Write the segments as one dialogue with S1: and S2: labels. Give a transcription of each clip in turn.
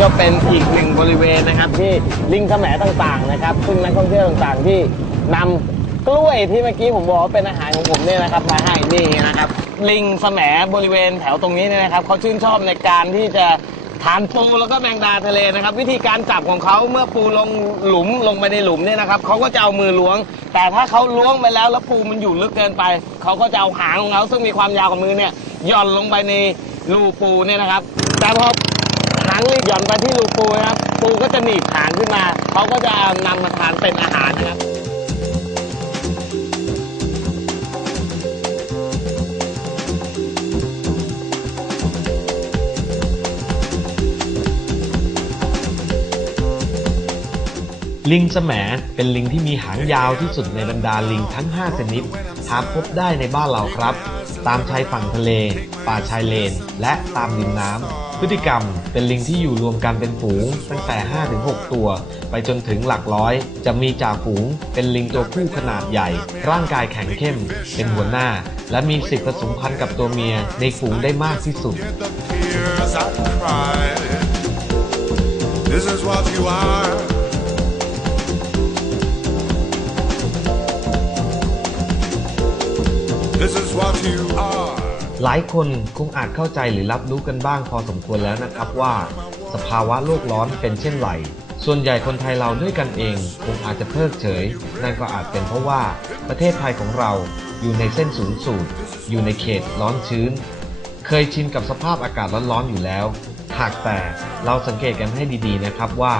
S1: ก็เป็นอีกหนึ่งบริเวณนะครับ ที่ลิงแสมต่างๆนะครับ ซึ่งนักท่องเที่ยวต่างๆ ที่นำกล้วยที่เมื่อกี้ผมบอกว่าเป็นอาหารของผมเนี่ยนะครับมาให้นี่นะครับ ลิงแสมบริเวณแถวตรงนี้เนี่ยนะครับเขาชื่นชอบในการที่จะทานปูแล้วก็แมงดาทะเลนะครับ วิธีการจับของเขาเมื่อปูลงหลุมลงไปในหลุมเนี่ยนะครับเขาก็จะเอามือล้วง แต่ถ้าเขาล้วงไปแล้วแล้วปูมันอยู่ลึกเกินไปเขาก็จะเอาหางของเขาซึ่งมีความยาวของมือเนี่ยหย่อนลงไปในรูปูเนี่ยนะครับ แต่พอ หางหย่อนไปที่รูปูนะครับ ปูก็จะหนีบหางขึ้นมา เขาก็จะนำมาทานเป็นอาหารนะครับ
S2: ลิงแสมเป็นลิงที่มีหางยาวที่สุดในบรรดาลิงทั้ง 5 ชนิด หาพบได้ในบ้านเราครับ ตามชายฝั่งทะเล ป่าชายเลน และตามริมน้ำ พฤติกรรมเป็นลิงที่อยู่รวมกันเป็นฝูง ตั้งแต่ 5-6 ตัว ไปจนถึงหลักร้อย จะมีจ่าฝูง เป็นลิงตัวผู้ขนาดใหญ่ ร่างกายแข็งเข้ม เป็นหัวหน้า และมีสิทธิผสมพันธุ์กับตัวเมียในฝูงได้มากที่สุด
S3: This is what you are.
S2: หลายคนคงอาจเข้าใจหรือรับรู้กันบ้างพอสมควรแล้วนะครับว่า สภาวะโลกร้อนเป็นเช่นไร ส่วนใหญ่คนไทยเราด้วยกันเอง คงอาจจะเพิกเฉย นั่นก็อาจเป็นเพราะว่าประเทศไทยของเราอยู่ในเส้นศูนย์สูตร อยู่ในเขตร้อนชื้น เคยชินกับสภาพอากาศร้อนๆอยู่แล้วหากแต่เราสังเกตกันให้ดีๆนะครับว่า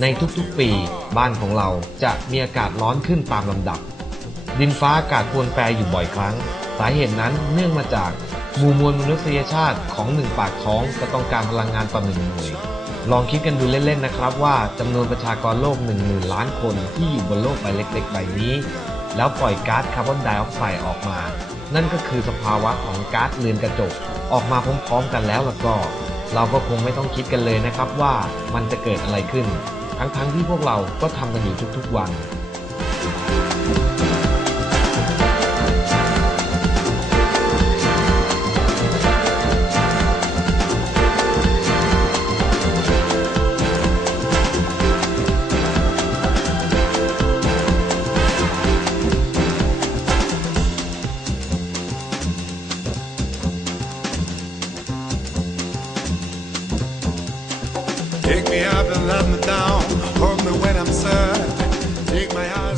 S2: ในทุกๆปีบ้านของเราจะมีอากาศร้อนขึ้นตามลำดับ ดินฟ้าอากาศปวนแปรอยู่บ่อยครั้ง สาเหตุนั้นเนื่องมาจาก มู่มวลมนุษยชาติของหนึ่งปากท้องจะต้องการพลังงานต่อหนึ่งหน่วย ลองคิดกันดูเล่นๆนะครับว่าจำนวนประชากรโลก1 0,000ล้านคนที่อยู่บนโลกใบเล็กๆใบนี้ แล้วปล่อยก๊าซคาร์บอนไดออกไซด์ออกมา นั่นก็คือสภาวะของก๊าซเรือนกระจกออกมาพร้อมๆกันแล้วล่ะก็ เราก็คงไม่ต้องคิดกันเลยนะครับว่ามันจะเกิดอะไรขึ้น ทั้งๆที่พวกเราก็ทำกันอยู่ทุกๆวัน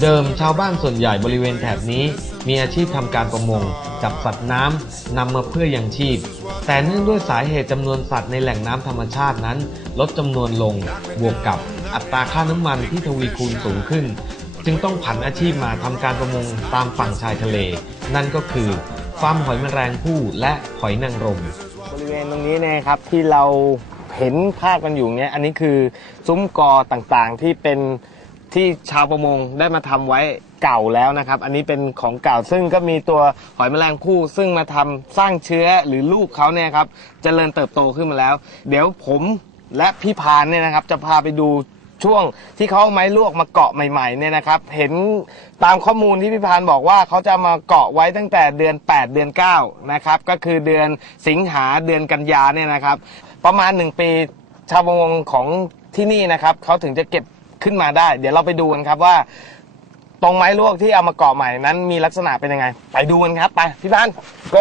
S2: เดิมชาวบ้านส่วนใหญ่บริเวณแถบนี้ มีอาชีพทำการประมง จับสัตว์น้ำนำมาเพื่อยังชีพ แต่เนื่องด้วยสาเหตุจำนวนสัตว์ในแหล่งน้ำธรรมชาตินั้น ลดจำนวนลง บวกกับอัตราค่าน้ำมันที่ทวีคูณสูงขึ้น จึงต้องผันอาชีพมาทำการประมงตามฝั่งชายทะเล นั่นก็คือฟาร์มหอยแมลงภู่และหอยนางรม
S1: บริเวณตรงนี้เนะครับที่เรา เห็นภาพกันอยู่เนี่ยอันนี้คือซุ้มกอต่างๆที่เป็นที่ชาวประมงได้มาทำไว้เก่าแล้วนะครับ อันนี้เป็นของเก่าซึ่งก็มีตัวหอยแมลงภู่ซึ่งมาทำสร้างเชื้อหรือลูกเขาเนี่ยครับเจริญเติบโตขึ้นมาแล้ว เดี๋ยวผมและพี่พานเนี่ยนะครับ จะพาไปดูช่วงที่เขาเอาไม้ลวกมาเกาะใหม่ๆเนี่ยนะครับ เห็นตามข้อมูลที่พี่พานบอกว่าเขาจะมาเกาะไว้ตั้งแต่เดือน 8 เดือน 9 นะครับ ก็คือเดือนสิงหาเดือนกันยาเนี่ยนะครับ ประมาณ1ปีชาวประมงของที่นี่นะครับเขาถึงจะเก็บขึ้นมาได้ เดี๋ยวเราไปดูกันครับว่า ตรงไม้ลวกที่เอามาเกาะใหม่นั้นมีลักษณะเป็นยังไง ไปดูกันครับไปพี่พานโก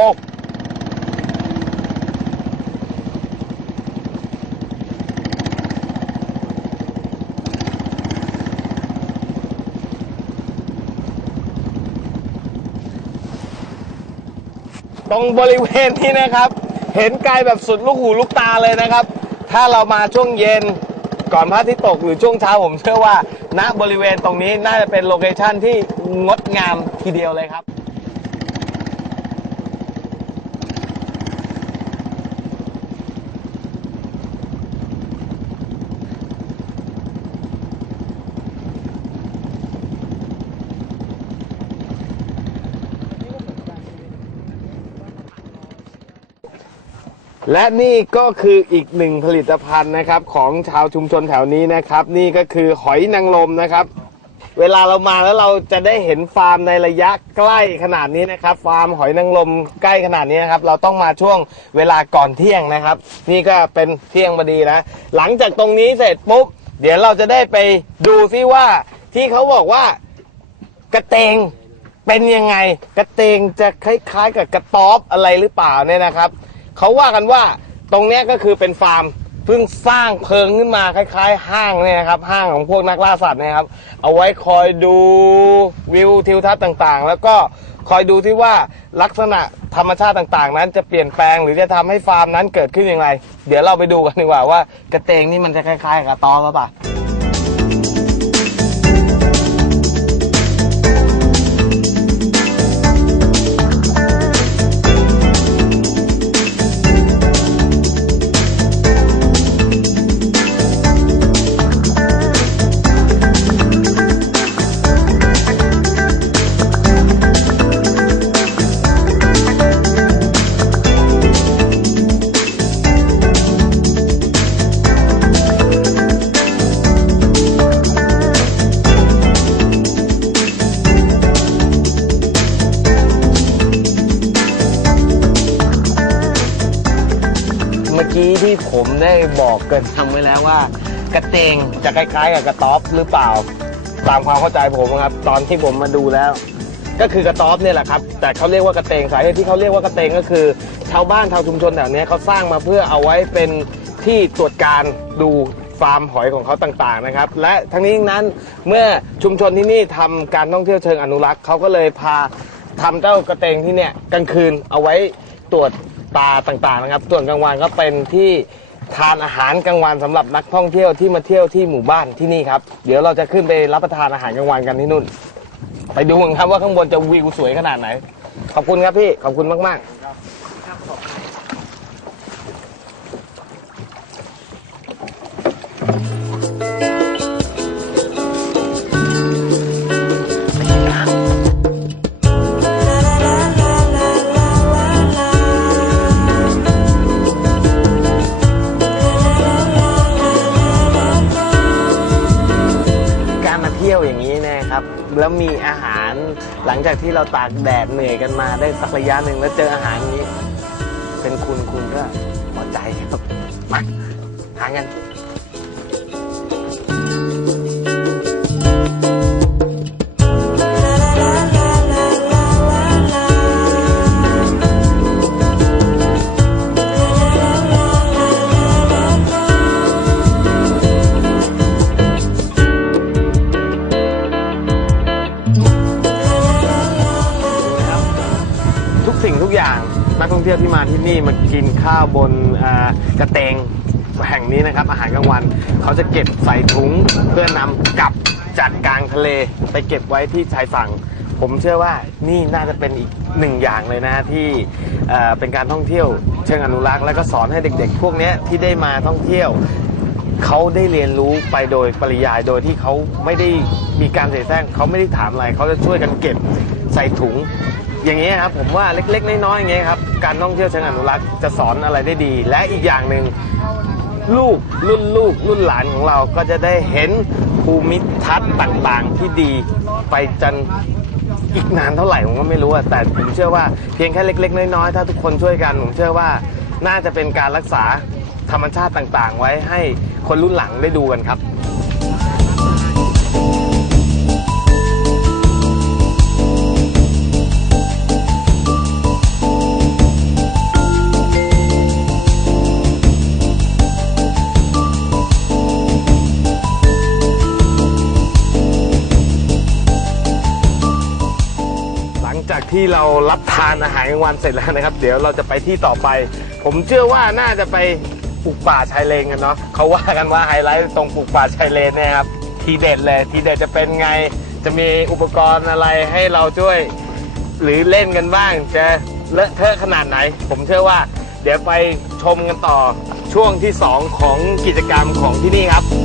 S1: ตรงบริเวณนี้นะครับ เห็นไกลแบบสุดลูกหูลูกตาเลยนะครับ ถ้าเรามาช่วงเย็นก่อนพระอาทิตย์ตกหรือช่วงเช้าผมเชื่อว่าณบริเวณตรงนี้น่าจะเป็นโลเคชั่นที่งดงามทีเดียวเลยครับ และนี่ก็คืออีกหนึ่งผลิตภัณฑ์นะครับ ของชาวชุมชนแถวนี้นะครับ นี่ก็คือหอยนางรมนะครับ เวลาเรามาแล้วเราจะได้เห็นฟาร์มในระยะใกล้ขนาดนี้นะครับ ฟาร์มหอยนางรมใกล้ขนาดนี้นะครับ เราต้องมาช่วงเวลาก่อนเที่ยงนะครับ นี่ก็เป็นเที่ยงพอดีนะหลังจากตรงนี้เสร็จปุ๊บเดี๋ยวเราจะได้ไปดูซิว่าที่เขาบอกว่ากระเตงเป็นยังไง กระเตงจะคล้ายๆ กับกระต๊อบอะไรหรือเปล่าเนี่ยนะครับ เขาว่ากันว่าตรงเนี้ยก็คือเป็นฟาร์มเพิ่งสร้างเพิงขึ้นมาคล้าย ๆ ห้างเนี่ยนะครับห้างของพวกนักล่าสัตว์เนะครับ เอาไว้คอยดูวิวทิวทัศน์ต่างๆ แล้วก็คอยดูที่ว่าลักษณะธรรมชาติต่างๆ นั้นจะเปลี่ยนแปลงหรือจะทำให้ฟาร์มนั้นเกิดขึ้นอย่างไร เดี๋ยวเราไปดูกันดีกว่าว่ากระเตงนี่มันจะคล้ายๆกับกระตอหรือเปล่า กี้ที่ผมได้บอกเกินทำไว้แล้วว่า กระเตงจะคล้ายๆกับกระต๊อบหรือเปล่า ตามความเข้าใจผมครับ ตอนที่ผมมาดูแล้ว ก็คือกระต๊อบเนี่ยแหละครับ แต่เขาเรียกว่ากระเตงสาเหตุที่เขาเรียกว่ากระเตงก็คือ ชาวบ้านชาวชุมชนแถวนี้เขาสร้างมาเพื่อเอาไว้เป็นที่ตรวจการดูฟาร์มหอยของเขาต่างๆนะครับ และทั้งนี้ทั้งนั้นเมื่อชุมชนที่นี่ทำการท่องเที่ยวเชิงอนุรักษ์เขาก็เลยพาทำเจ้ากระเตงที่เนี่ยกลางคืนเอาไว้ตรวจ ตาต่างๆนะครับส่วนกลางวันก็เป็นที่ทานอาหารกลางวันสำหรับนักท่องเที่ยวที่มาเที่ยวที่หมู่บ้านที่นี่ครับเดี๋ยวเราจะขึ้นไปรับประทานอาหารกลางวันกันที่นู่น ไปดูกันครับว่าข้างบนจะวิวสวยขนาดไหน ขอบคุณครับพี่ขอบคุณมากๆ แล้วมีอาหารหลังจากที่เราตากแดดเหนื่อยกันมาได้สักระยะหนึ่งแล้วเจออาหารงนี้ เป็นคุณคุณก็พอใจครับมาทานกัน เที่ยวที่มาที่นี่มากินข้าวบนกระเตงแห่งนี้นะครับ อาหารกลางวันเขาจะเก็บใส่ถุงเพื่อนำกลับจากกลางทะเลไปเก็บไว้ที่ชายฝั่ง ผมเชื่อว่านี่น่าจะเป็นอีกหนึ่งอย่างเลยนะที่เป็นการท่องเที่ยวเชิงอนุรักษ์ แล้วก็สอนให้เด็กๆ พวกนี้ที่ได้มาท่องเที่ยวเขาได้เรียนรู้ไปโดยปริยายโดยที่เขาไม่ได้มีการเสแสร้งเขาไม่ได้ถามอะไรเขาจะช่วยกันเก็บใส่ถุง อย่างนี้ครับผมว่าเล็กๆ น้อยๆอย่างเงี้ครับ การท่องเที่ยวเชิงอนุรักษ์จะสอนอะไรได้ดี และอีกอย่างหนึ่งลูกรุ่นลูกรุ่นหลานของเราก็จะได้เห็นภูมิทัศน์ต่างๆที่ดีไปจนอีกนานเท่าไหร่ผมก็ไม่รู้อะแต่ผมเชื่อว่าเพียงแค่เล็ก ๆ น้อยๆถ้าทุกคนช่วยกันผมเชื่อว่าน่าจะเป็นการรักษาธรรมชาติต่างๆ ไว้ให้คนรุ่นหลังได้ดูกันครับ จากที่เรารับทานอาหารกลางวันเสร็จแล้วนะครับ เดี๋ยวเราจะไปที่ต่อไป ผมเชื่อว่าน่าจะไปปลูกป่าชายเลนกันเนาะเขาว่ากันว่าไฮไลท์ตรงปลูกป่าชายเลนเนี่ยครับทีเด็ดเลยทีเด็ดจะเป็นไง จะมีอุปกรณ์อะไรให้เราช่วย หรือเล่นกันบ้างจะเลอะเทอะขนาดไหน ผมเชื่อว่า เดี๋ยวไปชมกันต่อช่วงที่ 2 ของกิจกรรมของที่นี่ครับ